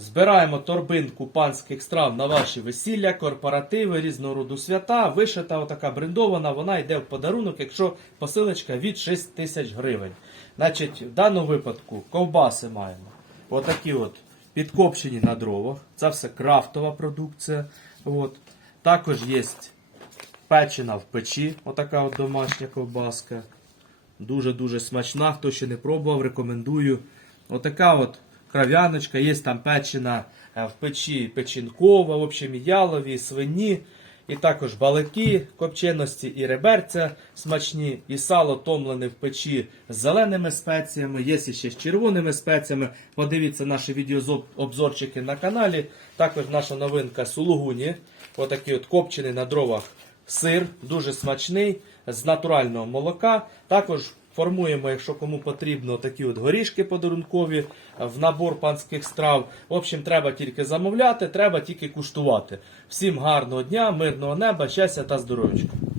Збираємо торбинку панських страв на ваші весілля, корпоративи, різного роду свята. Вишита отака брендована, вона йде в подарунок, якщо посилочка від 6 тисяч гривень. Значить, в даному випадку ковбаси маємо. Отакі от підкопчені на дровах. Це все крафтова продукція. От. Також є печена в печі, отака от домашня ковбаска. Дуже-дуже смачна. Хто ще не пробував, рекомендую. Отака от кров'яночка, є там печена е, в печі печінкова, в общем, ялові, свині. І також балики копченості і реберця смачні, і сало томлене в печі з зеленими спеціями, є ще з червоними спеціями. Подивіться наші відеообзорчики на каналі. Також наша новинка сулугуні. Отакий от копчений на дровах сир, дуже смачний, з натурального молока. Також формуємо, якщо кому потрібно, такі от горішки подарункові в набор панських страв. В общем, треба тільки замовляти, треба тільки куштувати. Всім гарного дня, мирного неба, щастя та здоров'ячка.